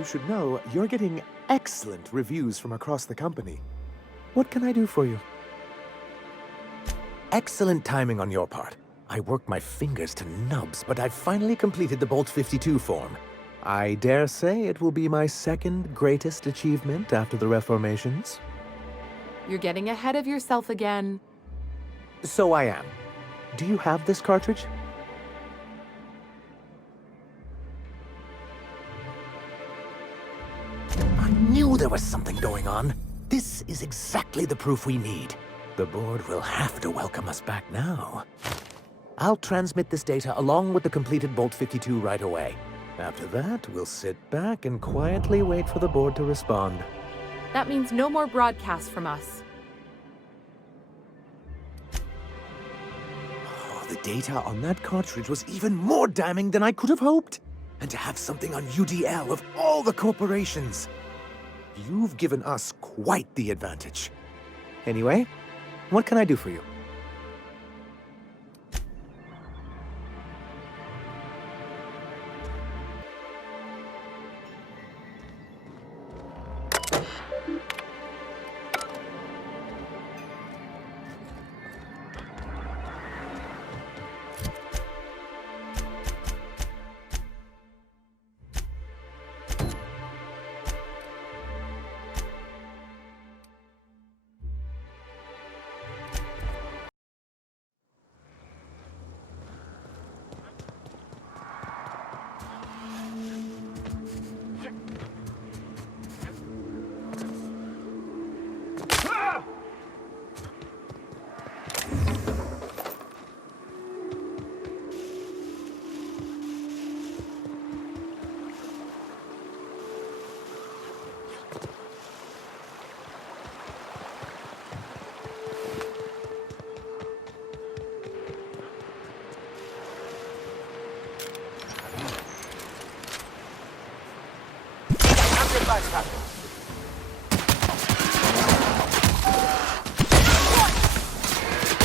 You should know you're getting excellent reviews from across the company. What can I do for you? Excellent timing on your part. I worked my fingers to nubs, but I've finally completed the Bolt 52 form. I dare say it will be my second greatest achievement after the reformations. You're getting ahead of yourself again. So I am. Do you have this cartridge? I knew there was something going on. This is exactly the proof we need. The board will have to welcome us back now. I'll transmit this data along with the completed Bolt 52 right away. After that, we'll sit back and quietly wait for the board to respond. That means no more broadcasts from us. Oh, the data on that cartridge was even more damning than I could have hoped. And to have something on UDL of all the corporations. You've given us quite the advantage. Anyway, what can I do for you?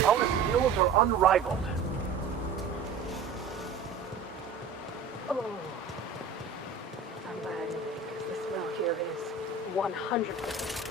Our skills are unrivaled. Oh, I'm glad, because the smell here is 100%.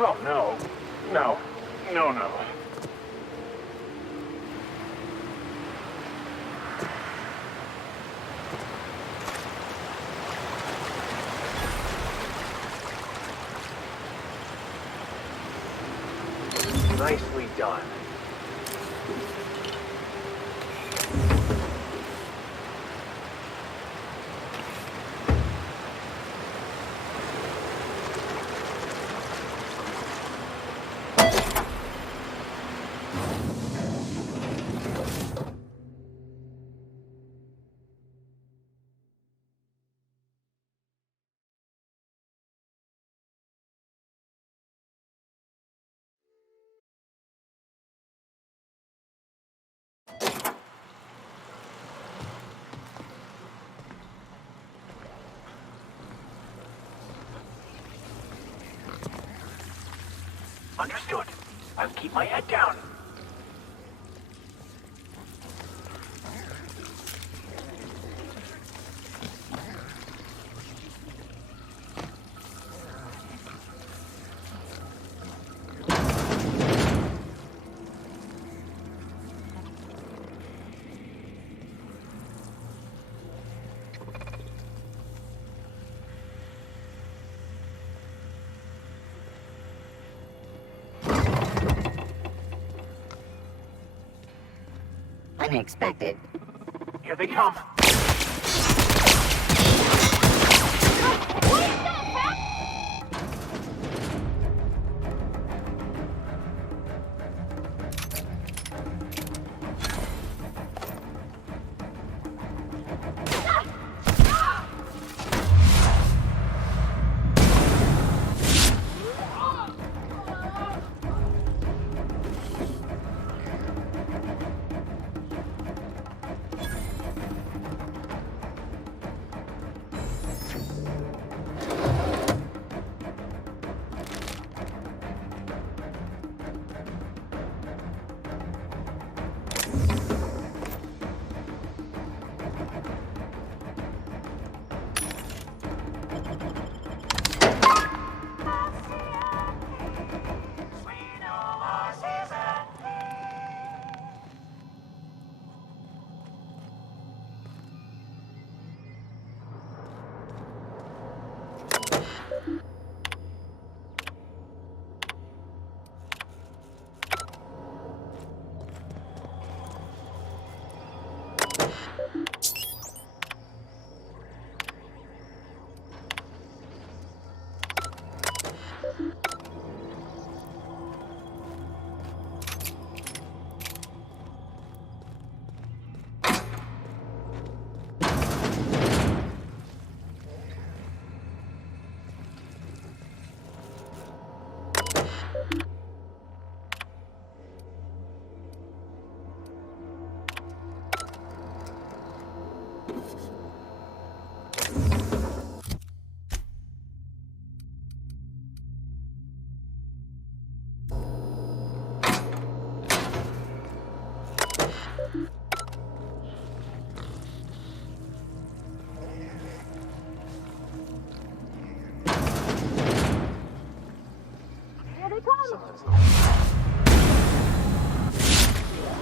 Oh, no. No. No, no. Nicely done. Understood. I'll keep my head down. Unexpected. Here they come.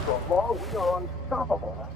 So far, we are unstoppable.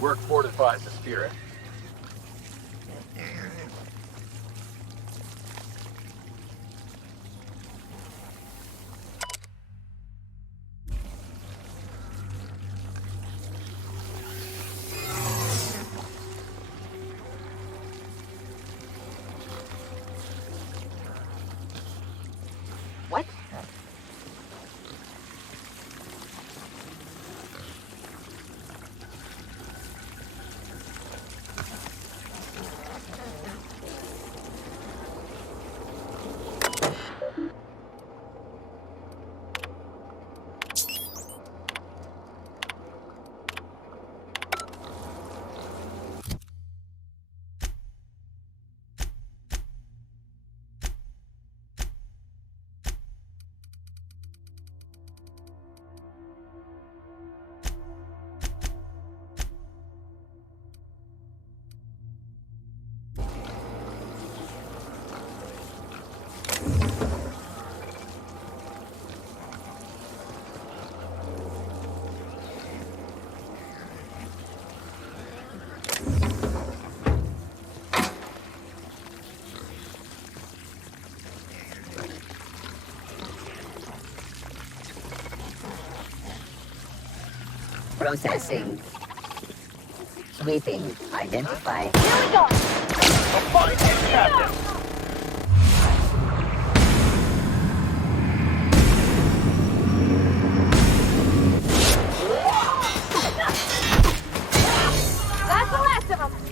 Work fortifies the spirit. What? Processing. Sweeping. Identify. Here we go! Find him, Captain! That's the last of them!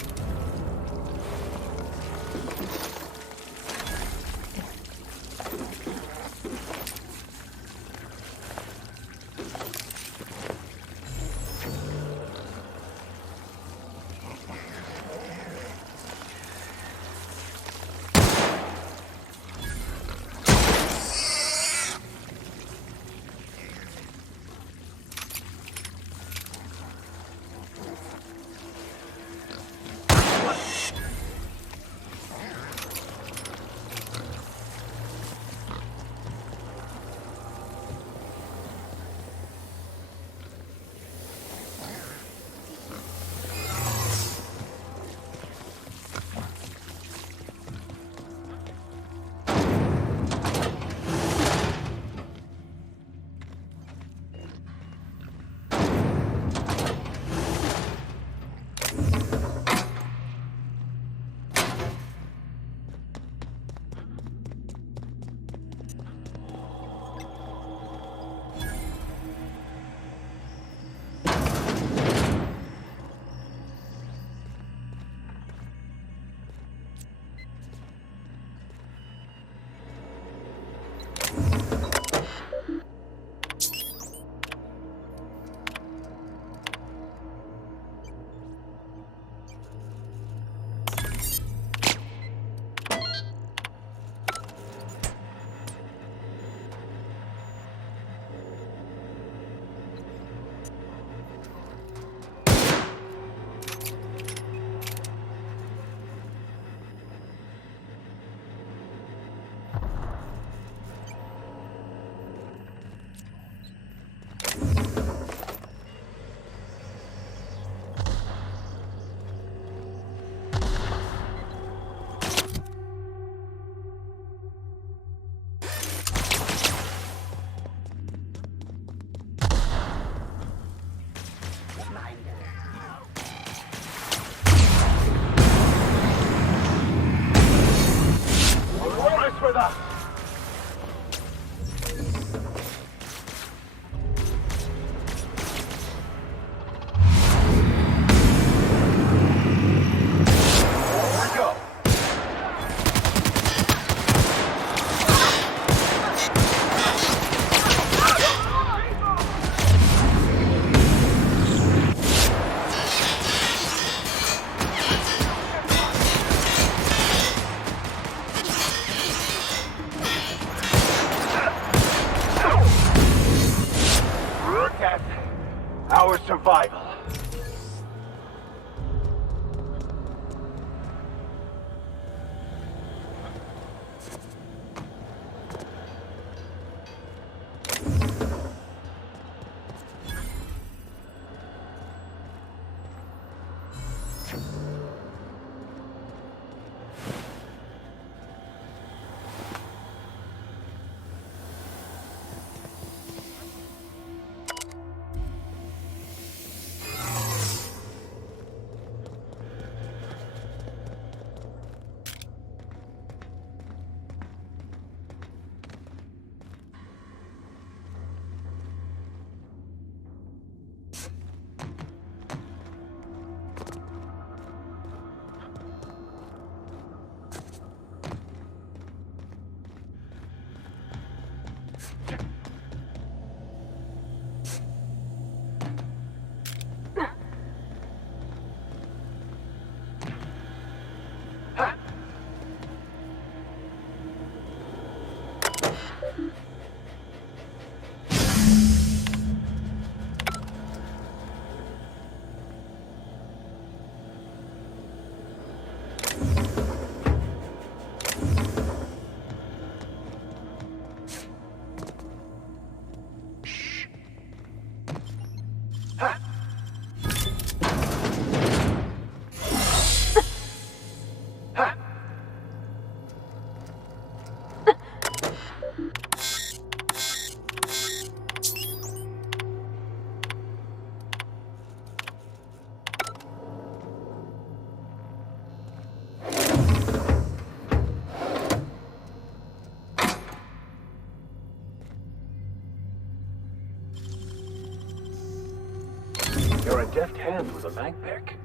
deft hand with a mag pick.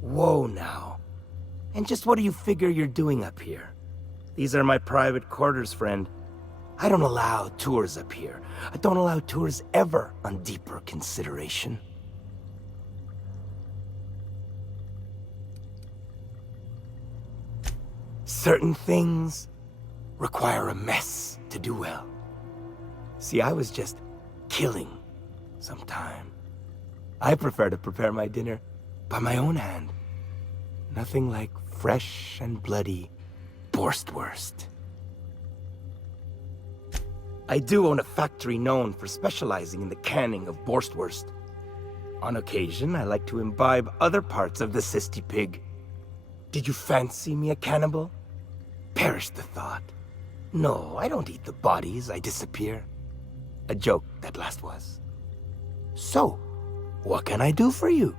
Whoa now. And just what do you figure you're doing up here? These are my private quarters, friend. I don't allow tours up here. I don't allow tours ever on deeper consideration. Certain things require a mess to do well. See, I was just killing some time. I prefer to prepare my dinner by my own hand. Nothing like fresh and bloody Borstwurst. I do own a factory known for specializing in the canning of Borstwurst. On occasion, I like to imbibe other parts of the cysty pig. Did you fancy me a cannibal? Perish the thought. No, I don't eat the bodies, I disappear. A joke, that last was. So, what can I do for you?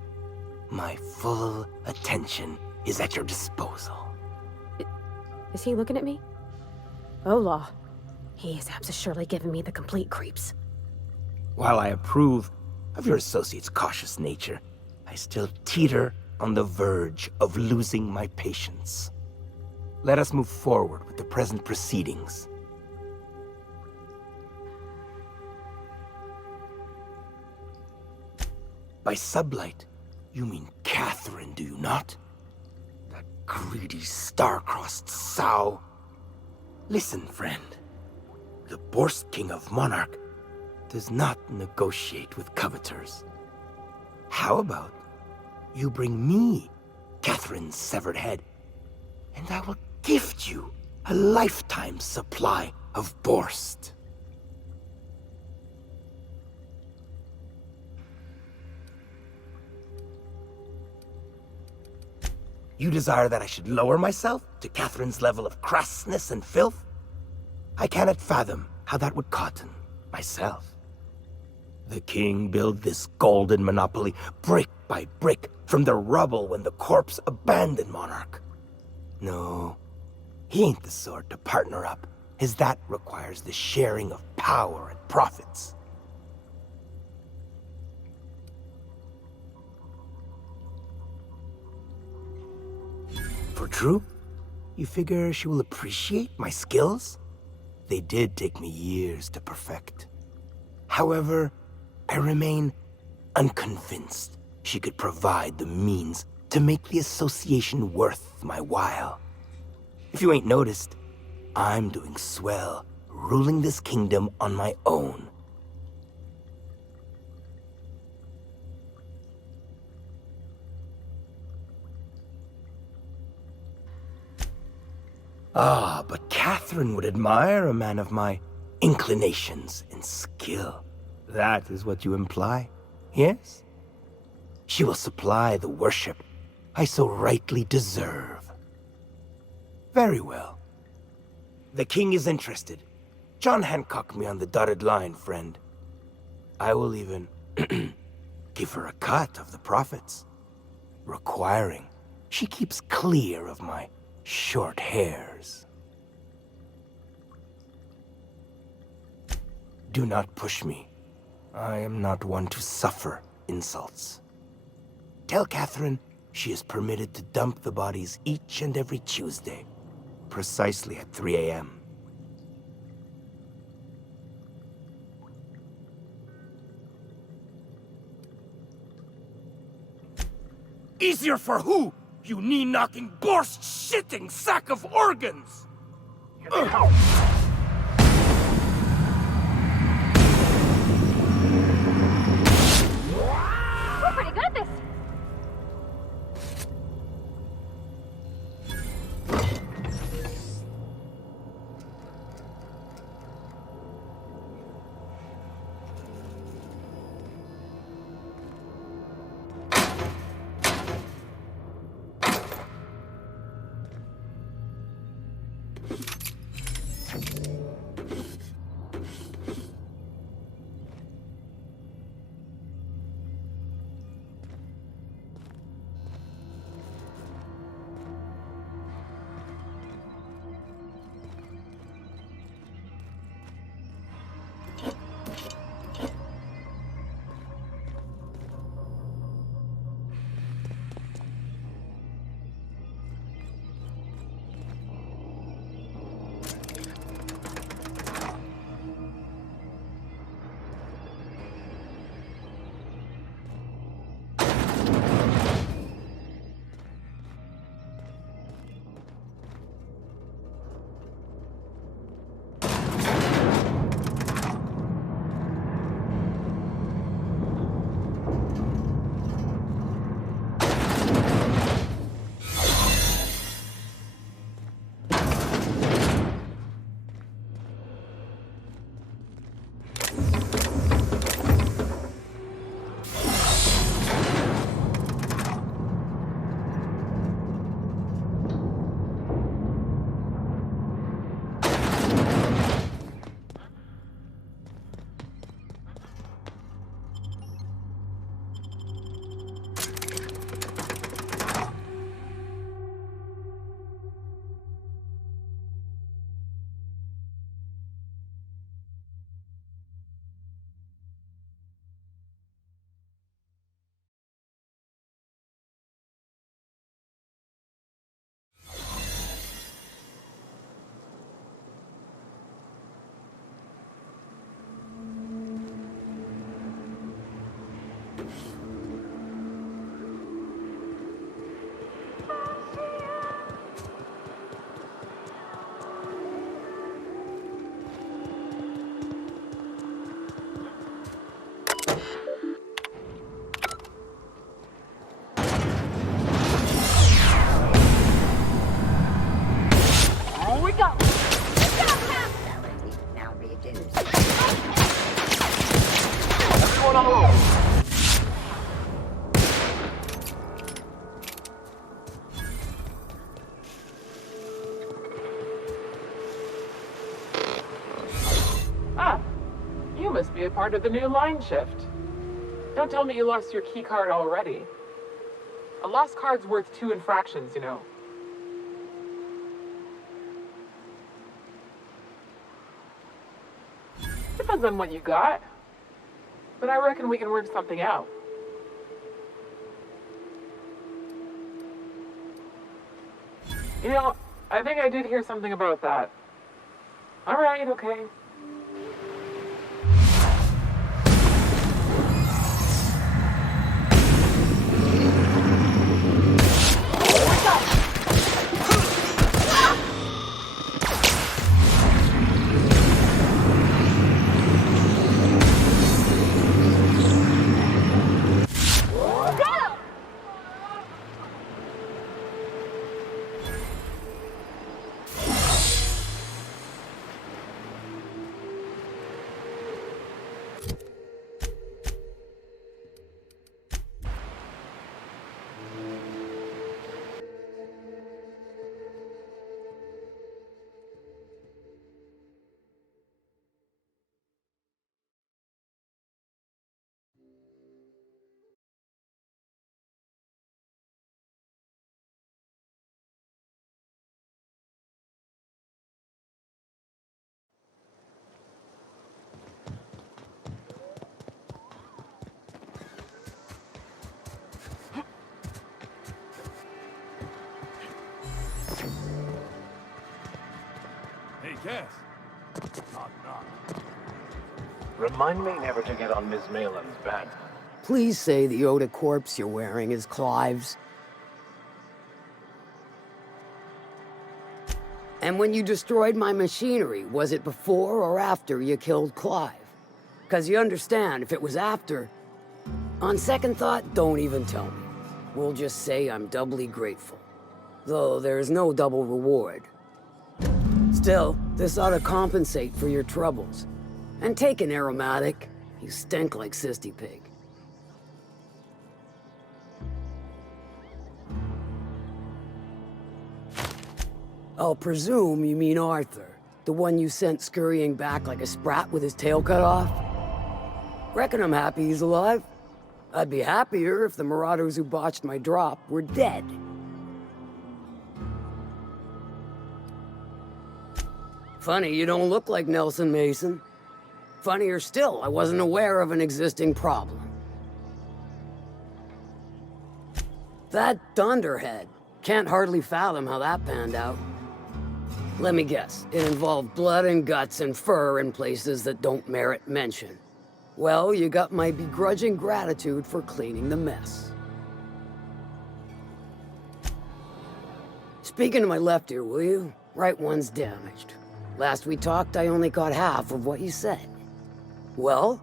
My full attention is at your disposal. Is he looking at me? Oh, law. He is surely giving me the complete creeps. While I approve of your associate's cautious nature, I still teeter on the verge of losing my patience. Let us move forward with the present proceedings. By sublight, you mean Catherine, do you not? That greedy, star-crossed sow. Listen, friend. The Borst King of Monarch does not negotiate with coveters. How about you bring me Catherine's severed head, and I will gift you a lifetime supply of Borst. You desire that I should lower myself to Catherine's level of crassness and filth? I cannot fathom how that would cotton myself. The king built this golden monopoly brick by brick from the rubble when the corpse abandoned Monarch. No, he ain't the sort to partner up, as that requires the sharing of power and profits. For true? You figure she will appreciate my skills? They did take me years to perfect. However, I remain unconvinced she could provide the means to make the association worth my while. If you ain't noticed, I'm doing swell, ruling this kingdom on my own. Ah, but Catherine would admire a man of my inclinations and skill. That is what you imply, yes? She will supply the worship I so rightly deserve. Very well. The king is interested. John Hancock me on the dotted line, friend. I will even give her a cut of the profits, requiring she keeps clear of my short hairs. Do not push me. I am not one to suffer insults. Tell Catherine she is permitted to dump the bodies each and every Tuesday, precisely at 3 a.m. Easier for who, you knee-knocking, Borst-shitting sack of organs? We're pretty good at this. Ah, you must be a part of the new line shift. Don't tell me you lost your key card already. A lost card's worth 2 infractions, you know. Depends on what you got. But I reckon we can work something out. You know, I think I did hear something about that. Alright, okay. Hey, Cass. Knock, knock. Remind me never to get on Ms. Malin's bed. Please say the Yoda corpse you're wearing is Clive's. And when you destroyed my machinery, was it before or after you killed Clive? 'Cause you understand, if it was after... On second thought, don't even tell me. We'll just say I'm doubly grateful. Though there's no double reward. Still, this ought to compensate for your troubles. And take an aromatic. You stink like Sisty Pig. I'll presume you mean Arthur, the one you sent scurrying back like a sprat with his tail cut off? Reckon I'm happy he's alive. I'd be happier if the marauders who botched my drop were dead. Funny you don't look like Nelson Mason. Funnier still, I wasn't aware of an existing problem. That Thunderhead. Can't hardly fathom how that panned out. Let me guess, it involved blood and guts and fur in places that don't merit mention. Well, you got my begrudging gratitude for cleaning the mess. Speaking to my left ear, will you? Right one's damaged. Last we talked, I only got half of what you said. Well,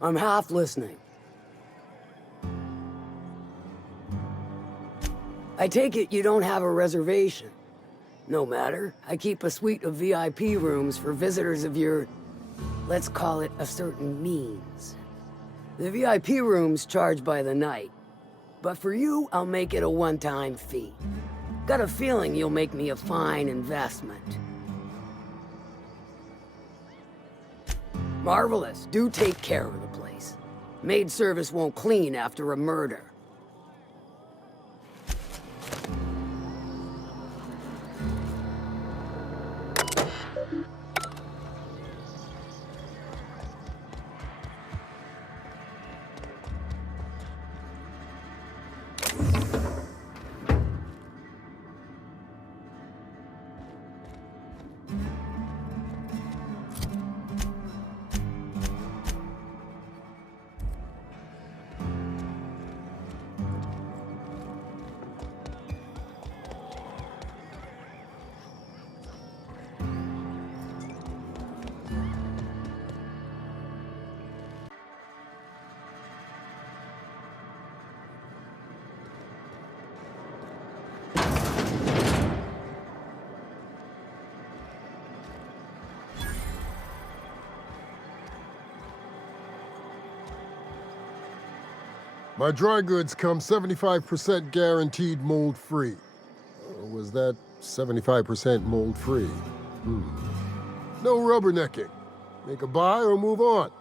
I'm half listening. I take it you don't have a reservation. No matter, I keep a suite of VIP rooms for visitors of your, let's call it a certain means. The VIP rooms charge by the night, but for you, I'll make it a one-time fee. Got a feeling you'll make me a fine investment. Marvelous, do take care of the place. Maid service won't clean after a murder. My dry goods come 75% guaranteed mold-free. Or was that 75% mold-free? No rubbernecking. Make a buy or move on.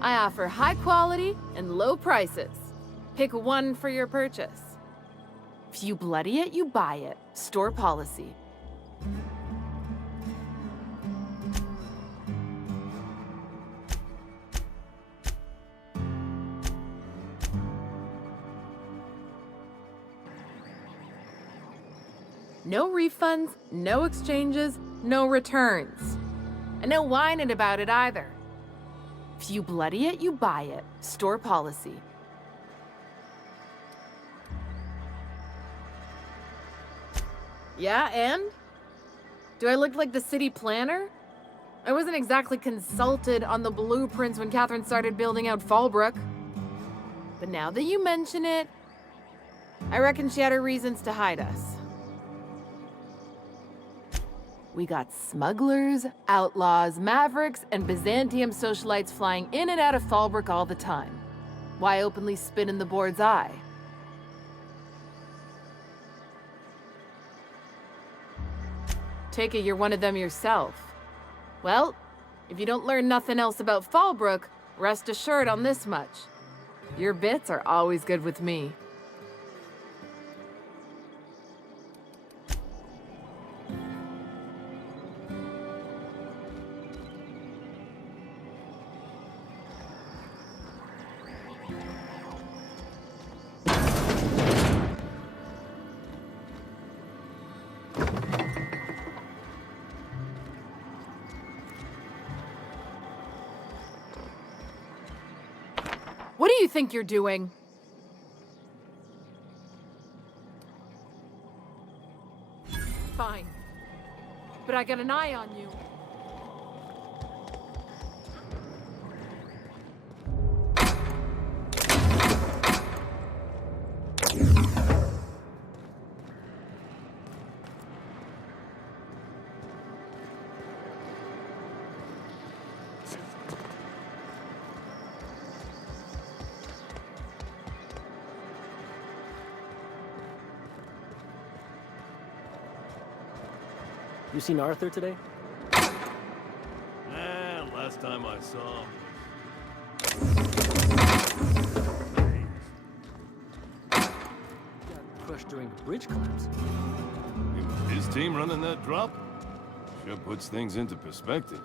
I offer high quality and low prices. Pick one for your purchase. If you bloody it, you buy it. Store policy. No refunds, no exchanges, no returns. And no whining about it either. If you bloody it, you buy it. Store policy. Yeah, and? Do I look like the city planner? I wasn't exactly consulted on the blueprints when Catherine started building out Fallbrook. But now that you mention it, I reckon she had her reasons to hide us. We got smugglers, outlaws, mavericks, and Byzantium socialites flying in and out of Fallbrook all the time. Why openly spit in the board's eye? Take it you're one of them yourself. Well, if you don't learn nothing else about Fallbrook, rest assured on this much. Your bits are always good with me. What do you think you're doing? Fine. But I got an eye on you. You seen Arthur today? Last time I saw him. Got crushed during a bridge collapse. His team running that drop? Sure puts things into perspective.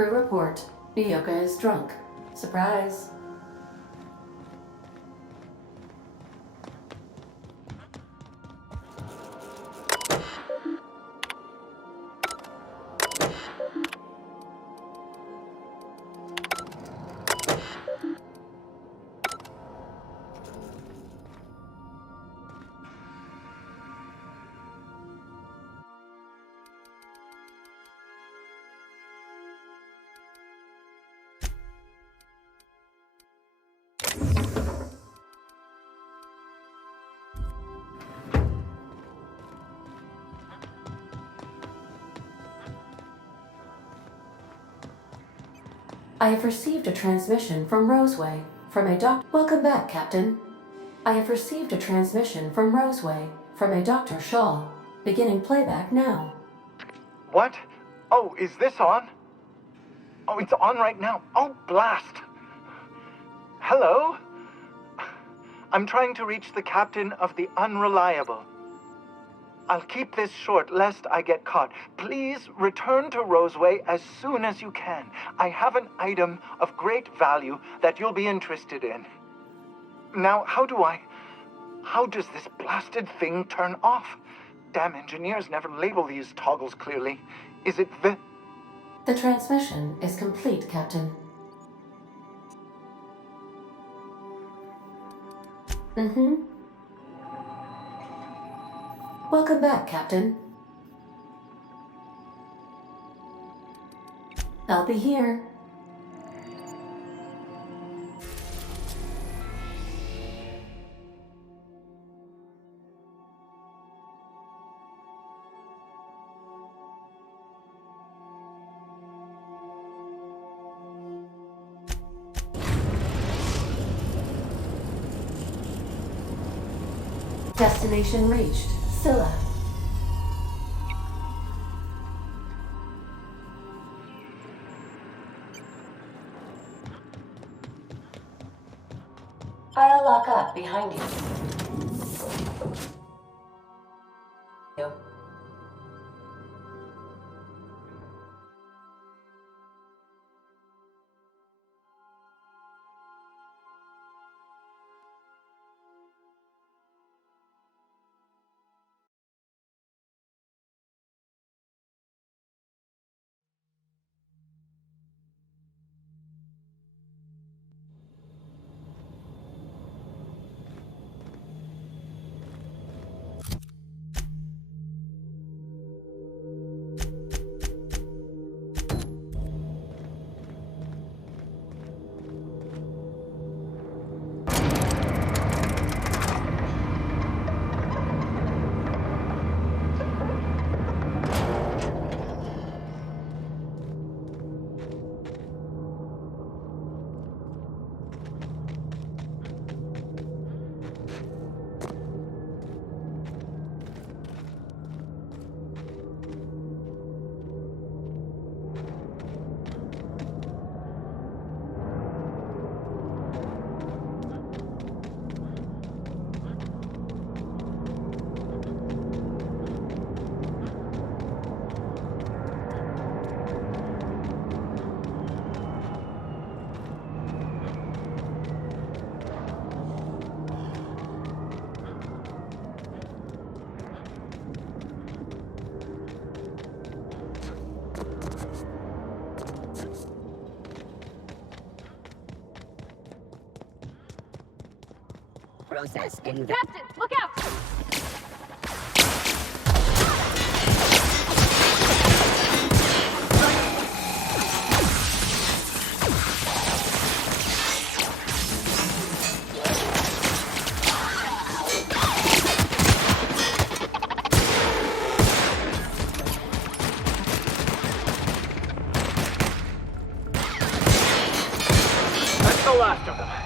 Crew report. Nyoka is drunk. Surprise. I have received a transmission from Roseway, from a doc- Welcome back, Captain. I have received a transmission from Roseway, from a Dr. Shaw. Beginning playback now. What? Oh, is this on? Oh, it's on right now. Oh, blast! Hello? I'm trying to reach the captain of the Unreliable. I'll keep this short lest I get caught. Please return to Roseway as soon as you can. I have an item of great value that you'll be interested in. Now, how does this blasted thing turn off? Damn engineers never label these toggles clearly. Is it The transmission is complete, Captain. Welcome back, Captain. I'll be here. Destination reached. Scylla. I'll lock up behind you. Process in Captain, look out! That's the last of them.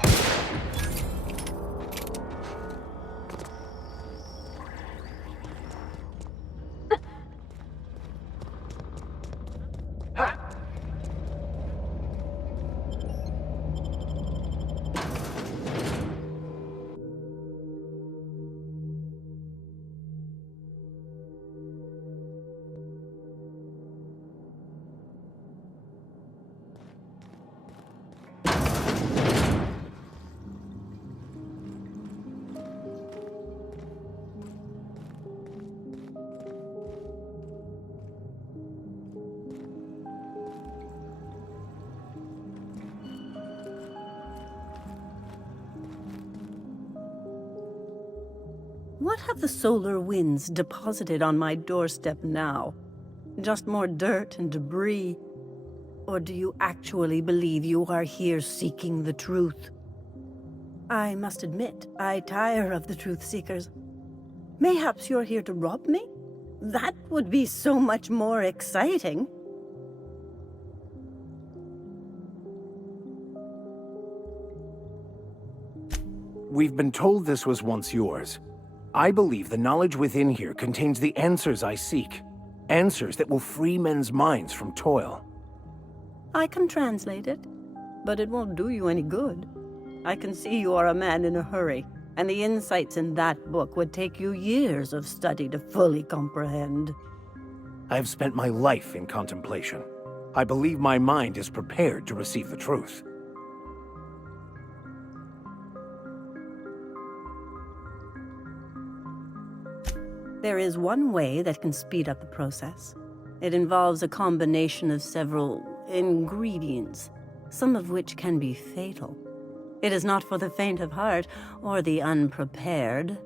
What have the solar winds deposited on my doorstep now? Just more dirt and debris? Or do you actually believe you are here seeking the truth? I must admit, I tire of the truth seekers. Mayhaps you're here to rob me? That would be so much more exciting. We've been told this was once yours. I believe the knowledge within here contains the answers I seek. Answers that will free men's minds from toil. I can translate it, but it won't do you any good. I can see you are a man in a hurry, and the insights in that book would take you years of study to fully comprehend. I have spent my life in contemplation. I believe my mind is prepared to receive the truth. There is one way that can speed up the process. It involves a combination of several ingredients, some of which can be fatal. It is not for the faint of heart or the unprepared.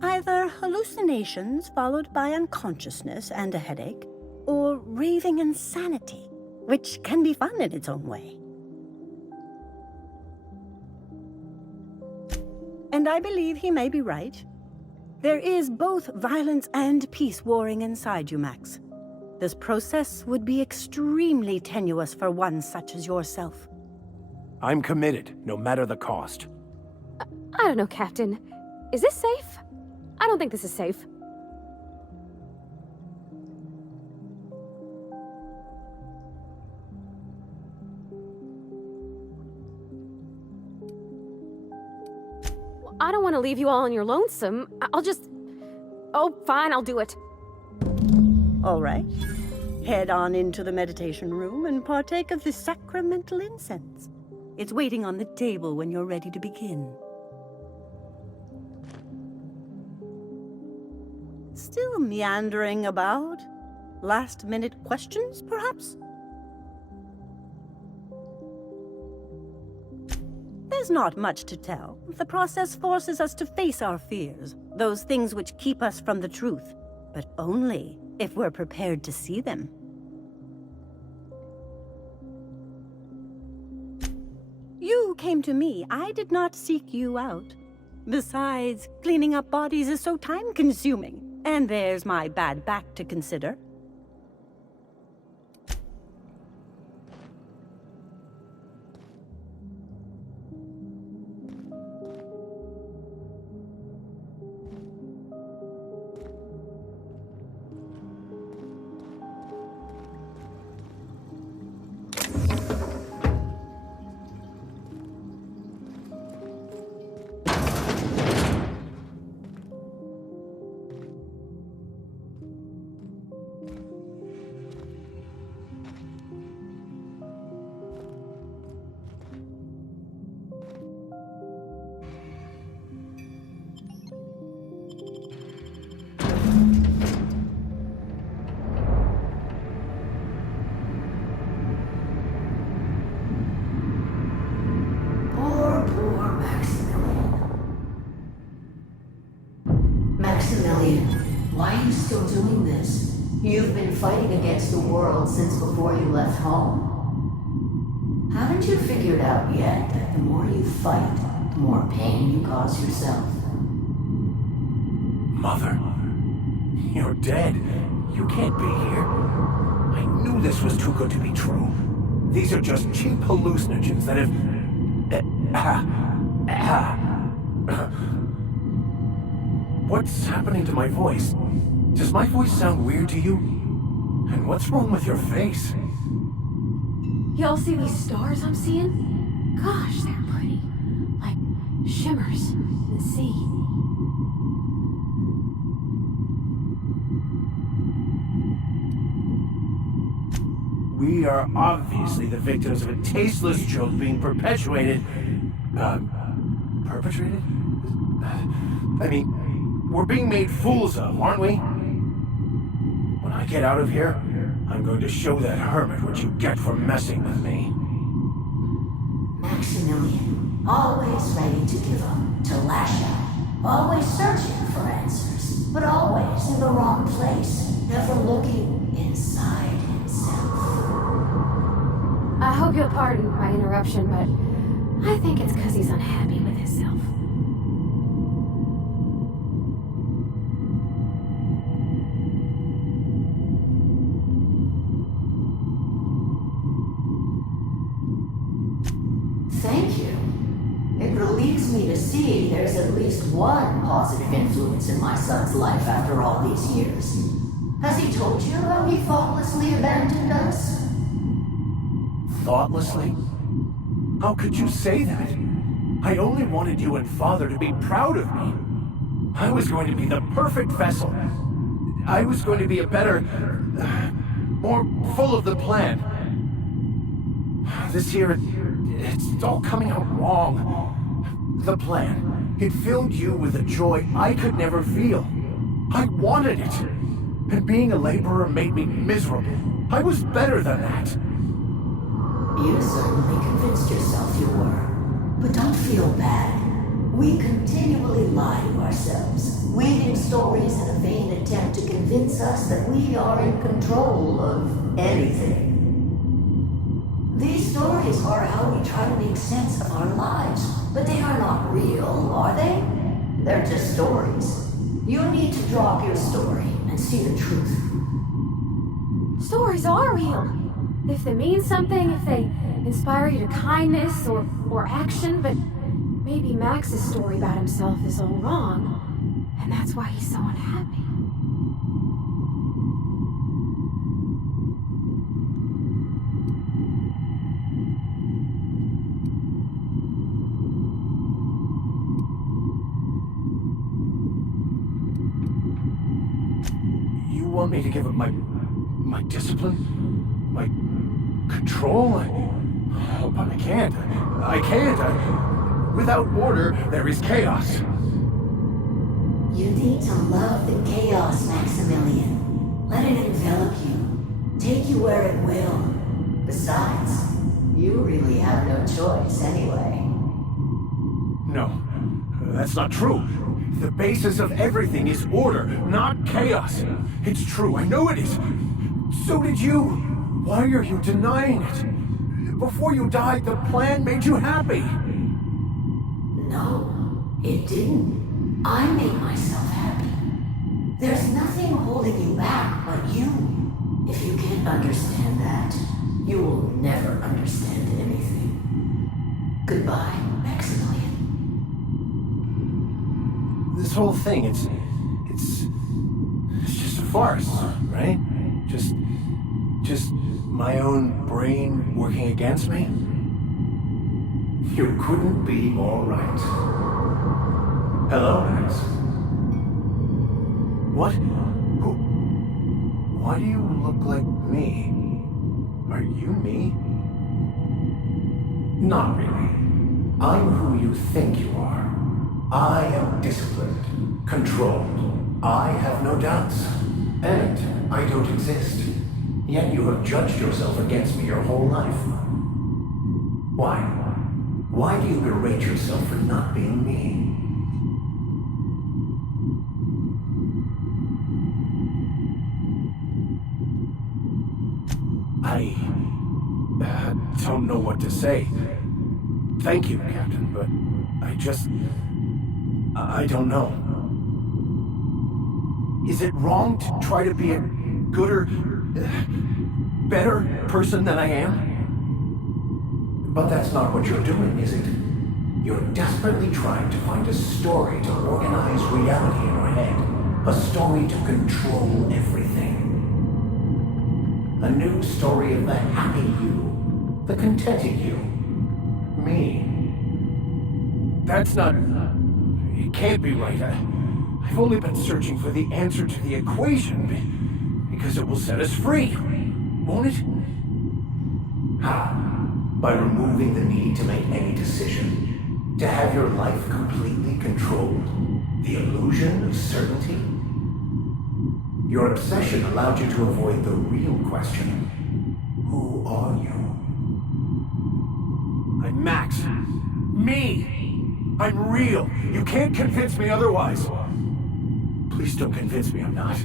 Either hallucinations followed by unconsciousness and a headache, or raving insanity, which can be fun in its own way. And I believe he may be right. There is both violence and peace warring inside you, Max. This process would be extremely tenuous for one such as yourself. I'm committed, no matter the cost. I don't know, Captain. Is this safe? I don't think this is safe. I don't want to leave you all on your lonesome. I'll just... Oh, fine, I'll do it. All right. Head on into the meditation room and partake of the sacramental incense. It's waiting on the table when you're ready to begin. Still meandering about? Last-minute questions, perhaps? There's not much to tell. The process forces us to face our fears, those things which keep us from the truth, but only if we're prepared to see them. You came to me. I did not seek you out. Besides, cleaning up bodies is so time-consuming, and there's my bad back to consider. Maximilian, why are you still doing this? You've been fighting against the world since before you left home. Haven't you figured out yet that the more you fight, the more pain you cause yourself? Mother, you're dead. You can't be here. I knew this was too good to be true. These are just cheap hallucinogens that have... What's happening to my voice? Does my voice sound weird to you? And what's wrong with your face? Y'all see these stars I'm seeing? Gosh, they're pretty. Like shimmers in the sea. We are obviously the victims of a tasteless joke being perpetuated... perpetrated? I mean, we're being made fools of, aren't we? When I get out of here, I'm going to show that hermit what you get for messing with me. Maximilian, Always ready to give up, to lash out. Always searching for answers, but always in the wrong place. Never looking inside himself. I hope you'll pardon my interruption, but I think it's because he's unhappy with himself. Thank you. It relieves me to see there's at least one positive influence in my son's life after all these years. Has he told you how he thoughtlessly abandoned us? Thoughtlessly? How could you say that? I only wanted you and Father to be proud of me. I was going to be the perfect vessel. I was going to be a better, more full of the plan. This year, it's all coming out wrong. The plan, it filled you with a joy I could never feel. I wanted it. And being a laborer made me miserable. I was better than that. You certainly convinced yourself you were. But don't feel bad. We continually lie to ourselves, weaving stories in a vain attempt to convince us that we are in control of anything. These stories are how we try to make sense of our lives, but they are not real, are they? They're just stories. You need to draw up your story and see the truth. Stories are real. If they mean something, if they inspire you to kindness or action, but maybe Max's story about himself is all wrong, and that's why he's so unhappy. You want me to give up my discipline? My control? Oh, but I can't. I can't. Without order, there is chaos. You need to love the chaos, Maximilian. Let it envelop you. Take you where it will. Besides, you really have no choice anyway. No, that's not true. The basis of everything is order, not chaos. It's true, I know it is. So did you. Why are you denying it? Before you died, the plan made you happy. No, it didn't. I made myself happy. There's nothing holding you back but you. If you can't understand that, you will never understand anything. Goodbye, Maximilian. This whole thing, it's just a farce, right? Just my own brain working against me? You couldn't be more right. Hello, Max. What? Who? Why do you look like me? Are you me? Not really. I'm who you think you are. I am disciplined, controlled. I have no doubts. And I don't exist. Yet you have judged yourself against me your whole life. Why? Why do you berate yourself for not being me? I don't know what to say. Thank you, Captain, but I don't know. Is it wrong to try to be a gooder, better person than I am? But that's not what you're doing, is it? You're desperately trying to find a story to organize reality in your head. A story to control everything. A new story of the happy you, the contented you. Me. That's not... It can't be right. I've only been searching for the answer to the equation because it will set us free, won't it? How? By removing the need to make any decision, to have your life completely controlled, the illusion of certainty. Your obsession allowed you to avoid the real question. Who are you? I'm Max. Me! I'm real. You can't convince me otherwise. Please don't convince me I'm not.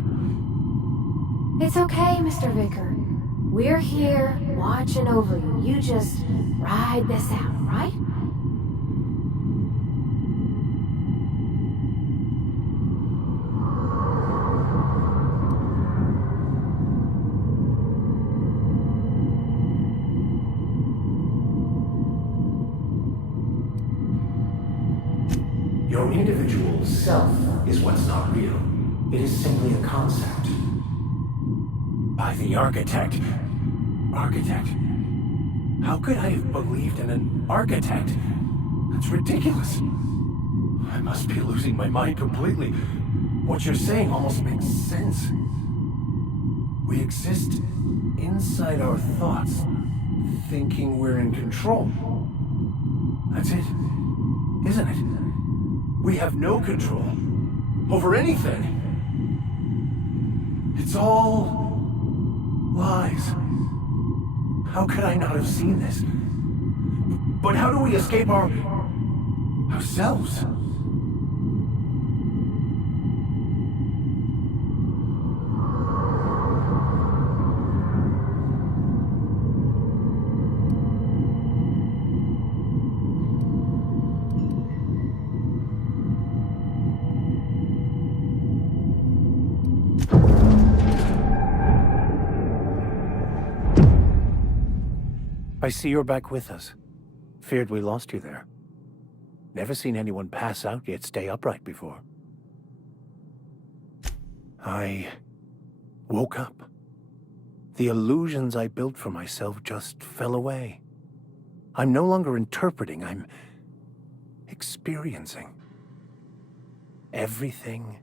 It's okay, Mr. Vicker. We're here, watching over you. You just ride this out, all right? Your individual self is what's not real. It is simply a concept. By the architect. Architect? How could I have believed in an architect? That's ridiculous. I must be losing my mind completely. What you're saying almost makes sense. We exist inside our thoughts, thinking we're in control. That's it, isn't it? We have no control over anything. It's all lies. How could I not have seen this? But how do we escape ourselves? I see you're back with us. Feared we lost you there. Never seen anyone pass out yet stay upright before. I woke up. The illusions I built for myself just fell away. I'm no longer interpreting, I'm experiencing. Everything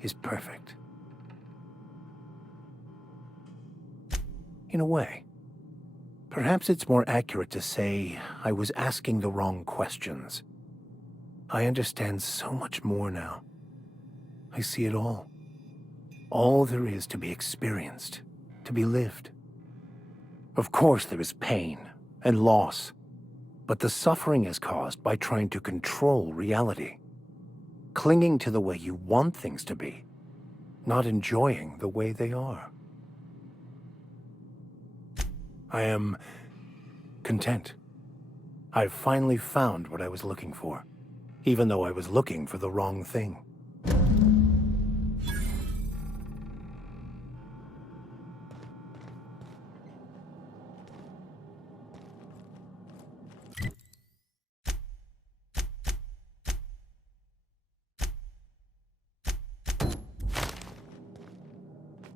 is perfect. In a way. Perhaps it's more accurate to say I was asking the wrong questions. I understand so much more now. I see it all. All there is to be experienced, to be lived. Of course there is pain and loss, but the suffering is caused by trying to control reality, clinging to the way you want things to be, not enjoying the way they are. I am content. I've finally found what I was looking for, even though I was looking for the wrong thing.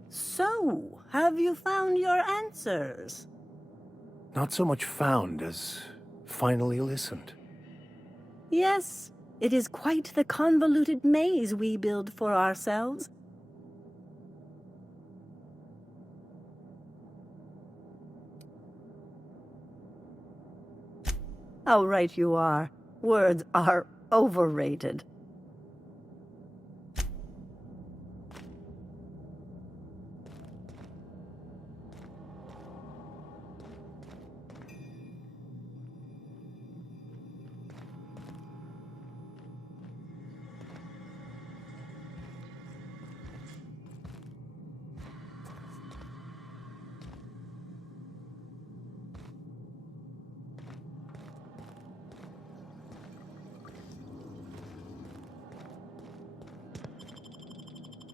So, have you found your answers? Not so much found as finally listened. Yes, it is quite the convoluted maze we build for ourselves. How right you are. Words are overrated.